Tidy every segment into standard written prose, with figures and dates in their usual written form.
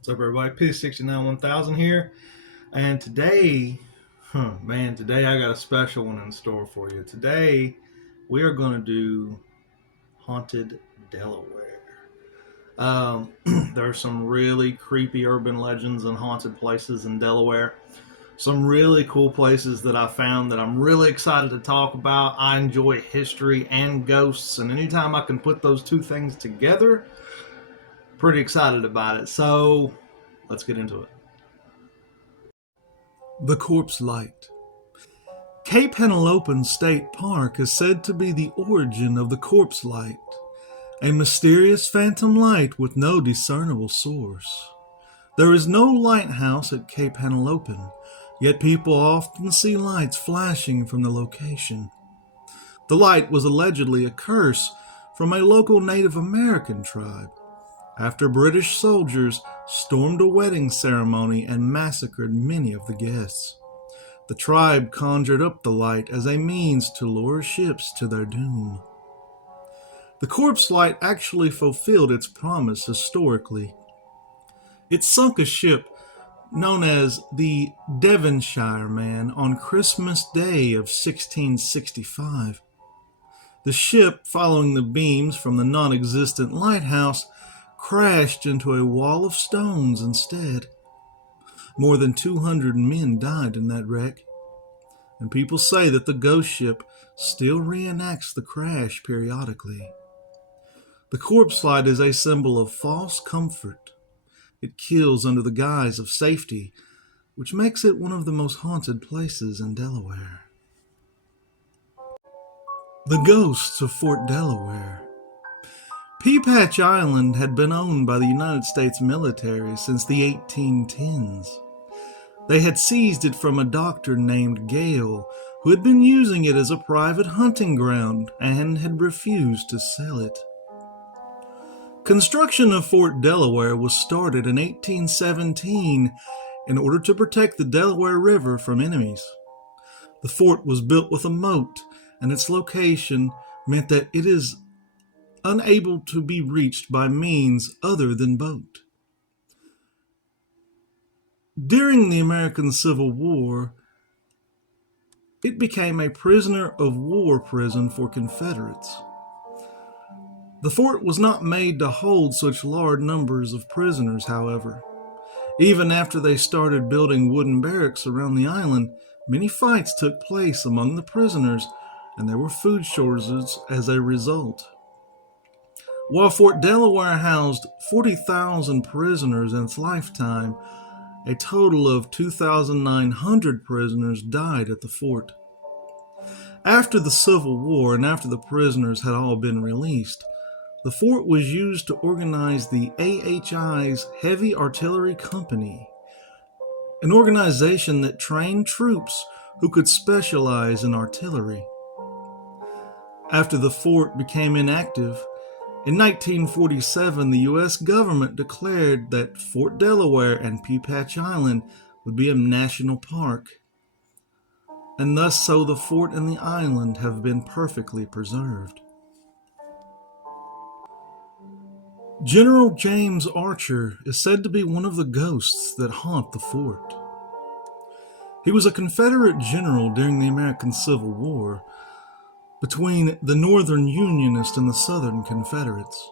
What's up, everybody? P69 1000 here. And today, today I got a special one in store for you. Today, we are going to do Haunted Delaware. There are some really creepy urban legends and haunted places in Delaware. Some really cool places that I found that I'm really excited to talk about. I enjoy history and ghosts, and anytime I can put those two things together, pretty excited about it. So, let's get into it. The Corpse Light. Cape Henlopen State Park is said to be the origin of the Corpse Light, a mysterious phantom light with no discernible source. There is no lighthouse at Cape Henlopen, yet people often see lights flashing from the location. The light was allegedly a curse from a local Native American tribe after British soldiers stormed a wedding ceremony and massacred many of the guests. The tribe conjured up the light as a means to lure ships to their doom. The corpse light actually fulfilled its promise historically. It sunk a ship known as the Devonshire Man on Christmas Day of 1665. The ship, following the beams from the non-existent lighthouse, crashed into a wall of stones instead. More than 200 men died in that wreck, and people say that the ghost ship still reenacts the crash periodically. The corpse light is a symbol of false comfort. It kills under the guise of safety, which makes it one of the most haunted places in Delaware. The ghosts of Fort Delaware. Peapatch Island had been owned by the United States military since the 1810s. They had seized it from a doctor named Gale, who had been using it as a private hunting ground and had refused to sell it. Construction of Fort Delaware was started in 1817 in order to protect the Delaware River from enemies. The fort was built with a moat, and its location meant that it is unable to be reached by means other than boat. During the American Civil War, it became a prisoner of war prison for Confederates. The fort was not made to hold such large numbers of prisoners, however. Even after they started building wooden barracks around the island, many fights took place among the prisoners, and there were food shortages as a result. While Fort Delaware housed 40,000 prisoners in its lifetime, a total of 2,900 prisoners died at the fort. After the Civil War and after the prisoners had all been released, the fort was used to organize the AHI's Heavy Artillery Company, an organization that trained troops who could specialize in artillery. After the fort became inactive, in 1947, the U.S. government declared that Fort Delaware and Peapatch Island would be a national park, and thus so the fort and the island have been perfectly preserved. General James Archer is said to be one of the ghosts that haunt the fort. He was a Confederate general during the American Civil War, between the Northern Unionists and the Southern Confederates.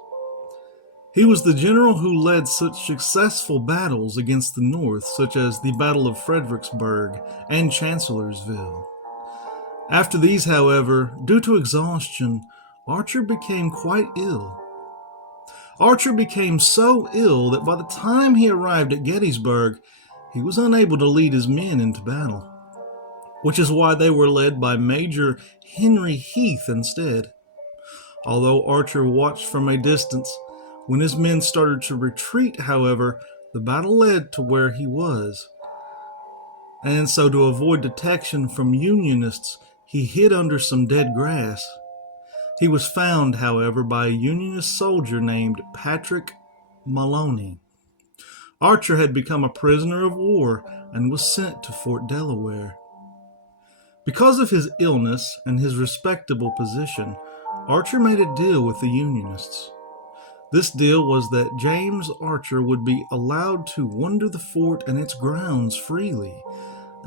He was the general who led such successful battles against the North, such as the Battle of Fredericksburg and Chancellorsville. After these, however, due to exhaustion, Archer became quite ill. Archer became so ill that by the time he arrived at Gettysburg, he was unable to lead his men into battle, which is why they were led by Major Henry Heath instead. Although Archer watched from a distance, when his men started to retreat, however, the battle led to where he was. And so to avoid detection from Unionists, he hid under some dead grass. He was found, however, by a Unionist soldier named Patrick Maloney. Archer had become a prisoner of war and was sent to Fort Delaware. Because of his illness and his respectable position, Archer made a deal with the Unionists. This deal was that James Archer would be allowed to wander the fort and its grounds freely,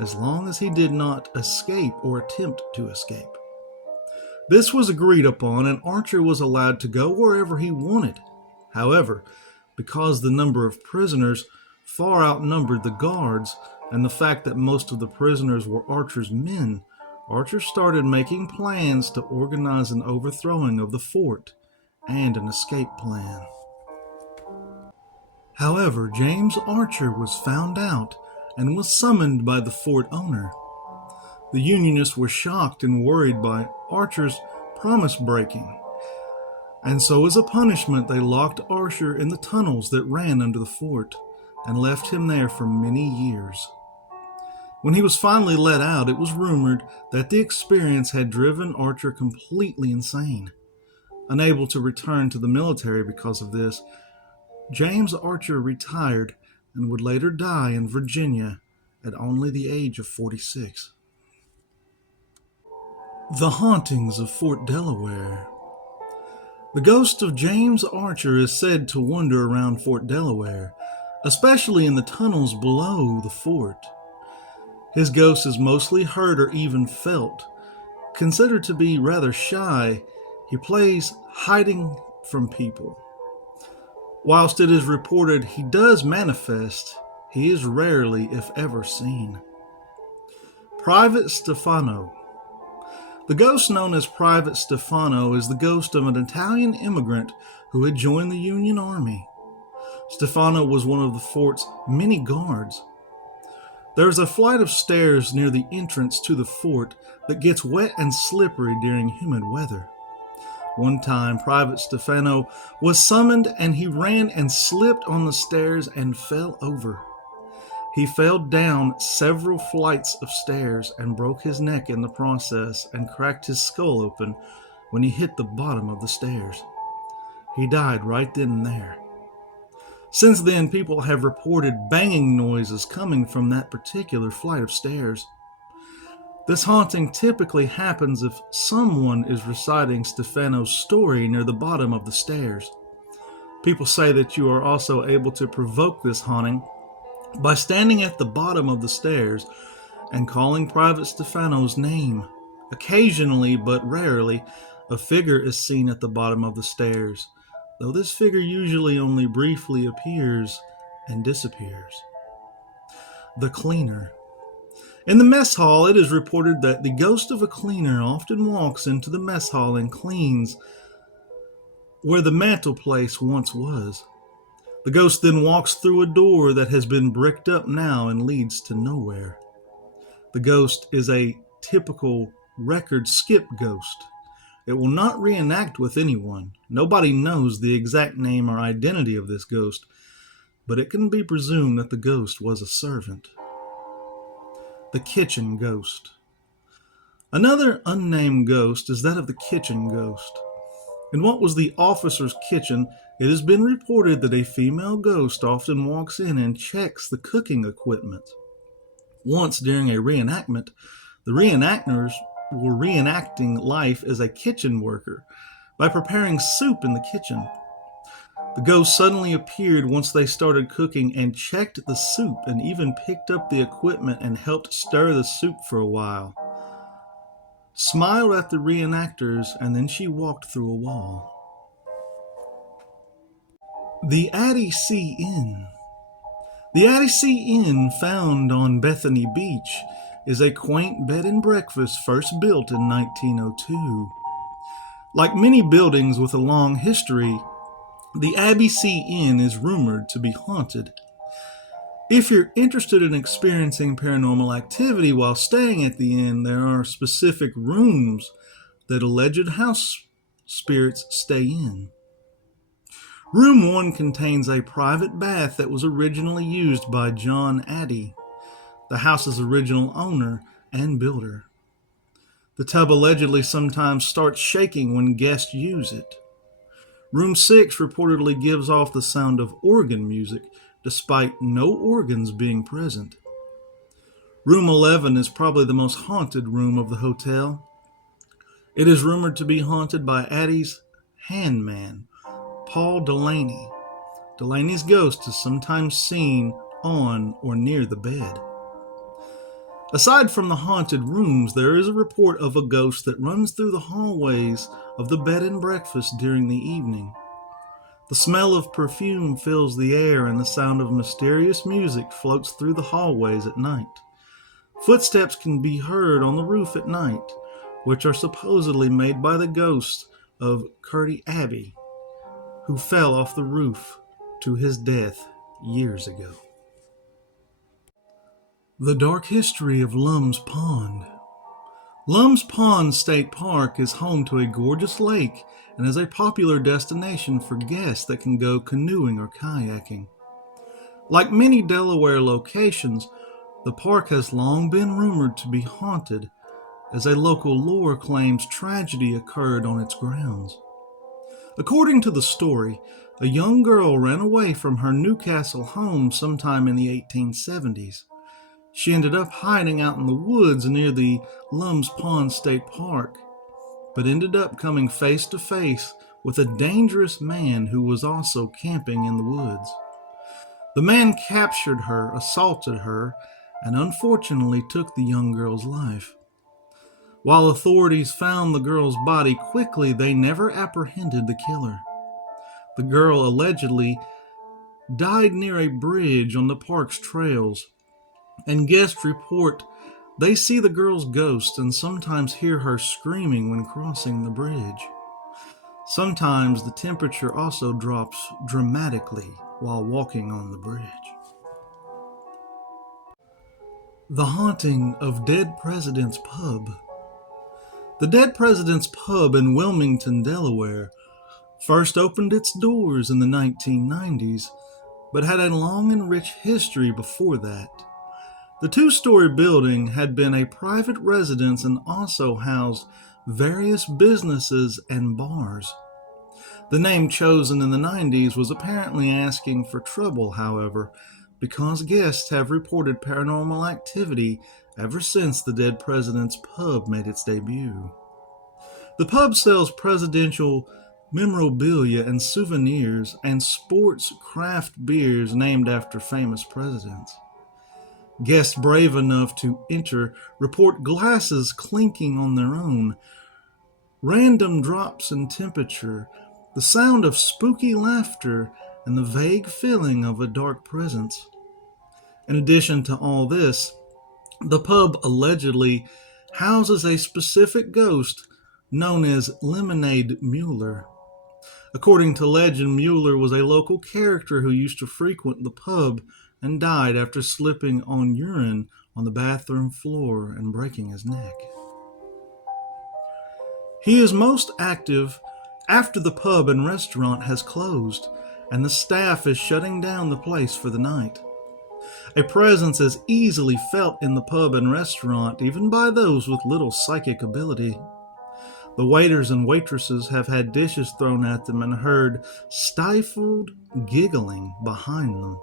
as long as he did not escape or attempt to escape. This was agreed upon, and Archer was allowed to go wherever he wanted. However, because the number of prisoners far outnumbered the guards, and the fact that most of the prisoners were Archer's men, Archer started making plans to organize an overthrowing of the fort and an escape plan. However, James Archer was found out and was summoned by the fort owner. The Unionists were shocked and worried by Archer's promise breaking, and so as a punishment they locked Archer in the tunnels that ran under the fort and left him there for many years. When he was finally let out, it was rumored that the experience had driven Archer completely insane. Unable to return to the military because of this, James Archer retired and would later die in Virginia at only the age of 46. The Hauntings of Fort Delaware. The ghost of James Archer is said to wander around Fort Delaware, especially in the tunnels below the fort. His ghost is mostly heard or even felt. Considered to be rather shy, he plays hiding from people. Whilst it is reported he does manifest, he is rarely, if ever, seen. Private Stefano. The ghost known as Private Stefano is the ghost of an Italian immigrant who had joined the Union Army. Stefano was one of the fort's many guards. There is a flight of stairs near the entrance to the fort that gets wet and slippery during humid weather. One time, Private Stefano was summoned and he ran and slipped on the stairs and fell over. He fell down several flights of stairs and broke his neck in the process and cracked his skull open when he hit the bottom of the stairs. He died right then and there. Since then, people have reported banging noises coming from that particular flight of stairs. This haunting typically happens if someone is reciting Stefano's story near the bottom of the stairs. People say that you are also able to provoke this haunting by standing at the bottom of the stairs and calling Private Stefano's name. Occasionally, but rarely, a figure is seen at the bottom of the stairs, though this figure usually only briefly appears and disappears. The Cleaner. In the mess hall, it is reported that the ghost of a cleaner often walks into the mess hall and cleans where the mantelpiece once was. The ghost then walks through a door that has been bricked up now and leads to nowhere. The ghost is a typical record skip ghost. It will not reenact with anyone. Nobody knows the exact name or identity of this ghost, but it can be presumed that the ghost was a servant. The Kitchen Ghost. Another unnamed ghost is that of the kitchen ghost. In what was the officer's kitchen, it has been reported that a female ghost often walks in and checks the cooking equipment. Once during a reenactment, the reenactors were reenacting life as a kitchen worker by preparing soup in the kitchen. The ghost suddenly appeared once they started cooking and checked the soup and even picked up the equipment and helped stir the soup for a while. Smiled at the reenactors, and then she walked through a wall. The Addie C Inn. The Addie C Inn, found on Bethany Beach, is a quaint bed and breakfast first built in 1902. Like many buildings with a long history, the Abbey C Inn is rumored to be haunted. If you're interested in experiencing paranormal activity while staying at the inn, there are specific rooms that alleged house spirits stay in. Room 1 contains a private bath that was originally used by John Addy, the house's original owner and builder. The tub allegedly sometimes starts shaking when guests use it. Room 6 reportedly gives off the sound of organ music, despite no organs being present. Room 11 is probably the most haunted room of the hotel. It is rumored to be haunted by Addie's handman, Paul Delaney. Delaney's ghost is sometimes seen on or near the bed. Aside from the haunted rooms, there is a report of a ghost that runs through the hallways of the bed and breakfast during the evening. The smell of perfume fills the air, and the sound of mysterious music floats through the hallways at night. Footsteps can be heard on the roof at night, which are supposedly made by the ghost of Curdy Abbey, who fell off the roof to his death years ago. The dark history of Lum's Pond. Lum's Pond State Park is home to a gorgeous lake and is a popular destination for guests that can go canoeing or kayaking. Like many Delaware locations, the park has long been rumored to be haunted, as a local lore claims tragedy occurred on its grounds. According to the story, a young girl ran away from her Newcastle home sometime in the 1870s. She ended up hiding out in the woods near the Lum's Pond State Park, but ended up coming face to face with a dangerous man who was also camping in the woods. The man captured her, assaulted her, and unfortunately took the young girl's life. While authorities found the girl's body quickly, they never apprehended the killer. The girl allegedly died near a bridge on the park's trails, and guests report they see the girl's ghost and sometimes hear her screaming when crossing the bridge. Sometimes the temperature also drops dramatically while walking on the bridge. The Haunting of Dead President's Pub. The Dead President's Pub in Wilmington, Delaware, first opened its doors in the 1990s, but had a long and rich history before that. The two-story building had been a private residence and also housed various businesses and bars. The name chosen in the 90s was apparently asking for trouble, however, because guests have reported paranormal activity ever since the Dead President's Pub made its debut. The pub sells presidential memorabilia and souvenirs and sports craft beers named after famous presidents. Guests brave enough to enter report glasses clinking on their own, random drops in temperature, the sound of spooky laughter, and the vague feeling of a dark presence. In addition to all this, the pub allegedly houses a specific ghost known as Lemonade Mueller. According to legend, Mueller was a local character who used to frequent the pub and died after slipping on urine on the bathroom floor and breaking his neck. He is most active after the pub and restaurant has closed and the staff is shutting down the place for the night. A presence is easily felt in the pub and restaurant, even by those with little psychic ability. The waiters and waitresses have had dishes thrown at them and heard stifled giggling behind them.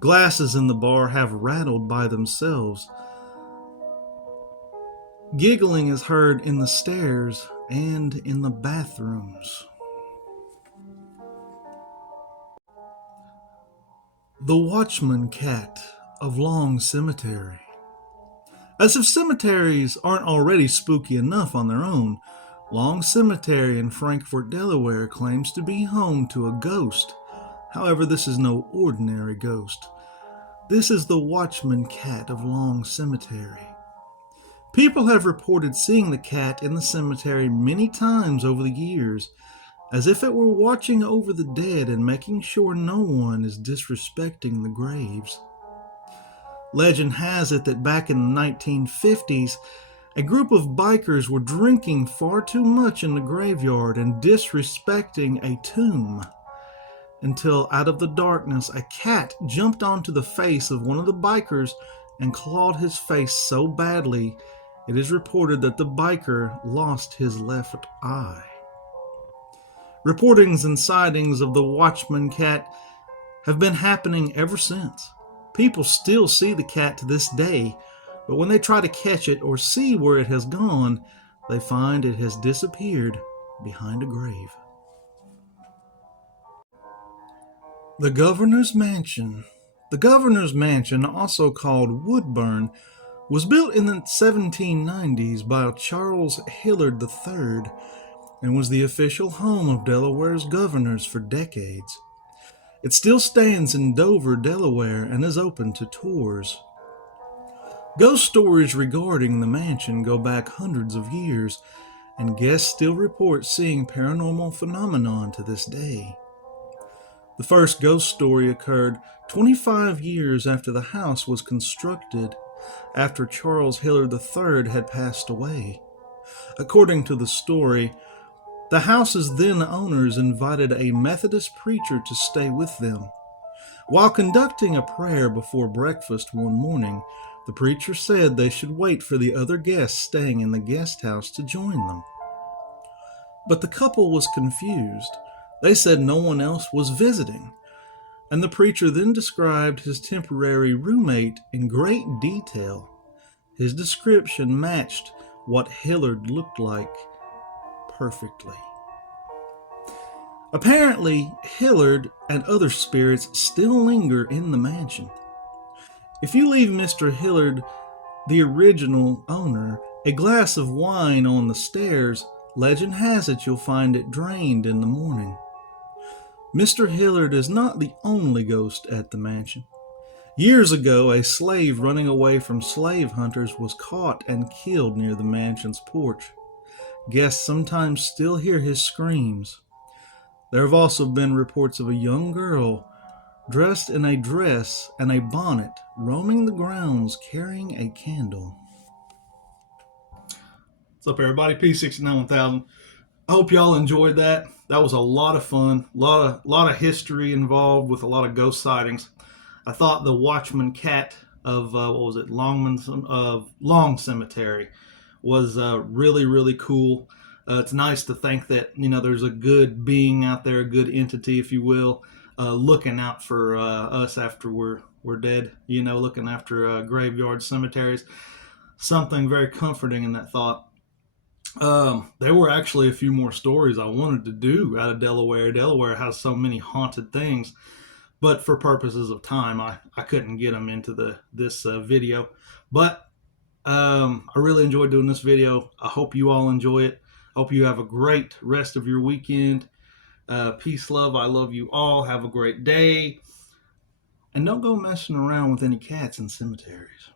Glasses in the bar have rattled by themselves. Giggling is heard in the stairs and in the bathrooms. The Watchman Cat of Long Cemetery. As if cemeteries aren't already spooky enough on their own, Long Cemetery in Frankfort, Delaware claims to be home to a ghost. However, this is no ordinary ghost. This is the Watchman Cat of Long Cemetery. People have reported seeing the cat in the cemetery many times over the years, as if it were watching over the dead and making sure no one is disrespecting the graves. Legend has it that back in the 1950s, a group of bikers were drinking far too much in the graveyard and disrespecting a tomb, until out of the darkness a cat jumped onto the face of one of the bikers and clawed his face so badly it is reported that the biker lost his left eye. Reportings and sightings of the Watchman Cat have been happening ever since. People still see the cat to this day, but when they try to catch it or see where it has gone, they find it has disappeared behind a grave. The Governor's Mansion. The Governor's Mansion, also called Woodburn, was built in the 1790s by Charles Hillard III and was the official home of Delaware's governors for decades. It still stands in Dover, Delaware, and is open to tours. Ghost stories regarding the mansion go back hundreds of years, and guests still report seeing paranormal phenomenon to this day. The first ghost story occurred 25 years after the house was constructed, after Charles Hillard III had passed away. According to the story, the house's then owners invited a Methodist preacher to stay with them. While conducting a prayer before breakfast one morning, the preacher said they should wait for the other guests staying in the guest house to join them. But the couple was confused. They said no one else was visiting, and the preacher then described his temporary roommate in great detail. His description matched what Hillard looked like perfectly. Apparently, Hillard and other spirits still linger in the mansion. If you leave Mr. Hillard, the original owner, a glass of wine on the stairs, legend has it you'll find it drained in the morning. Mr. Hillard is not the only ghost at the mansion. Years ago, a slave running away from slave hunters was caught and killed near the mansion's porch. Guests sometimes still hear his screams. There have also been reports of a young girl dressed in a dress and a bonnet roaming the grounds carrying a candle. What's up, everybody? P691000. I hope y'all enjoyed that. That was a lot of fun. A lot of history involved with a lot of ghost sightings. I thought the Watchman Cat of Long Cemetery was really cool. It's nice to think that there's a good being out there, a good entity, if you will, looking out for us after we're dead. Looking after graveyard cemeteries. Something very comforting in that thought. There were actually a few more stories I wanted to do out of Delaware. Delaware has so many haunted things, but for purposes of time, I couldn't get them into this video. But I really enjoyed doing this video. I hope you all enjoy it. Hope you have a great rest of your weekend. Peace, love. I love you all. Have a great day. And don't go messing around with any cats in cemeteries.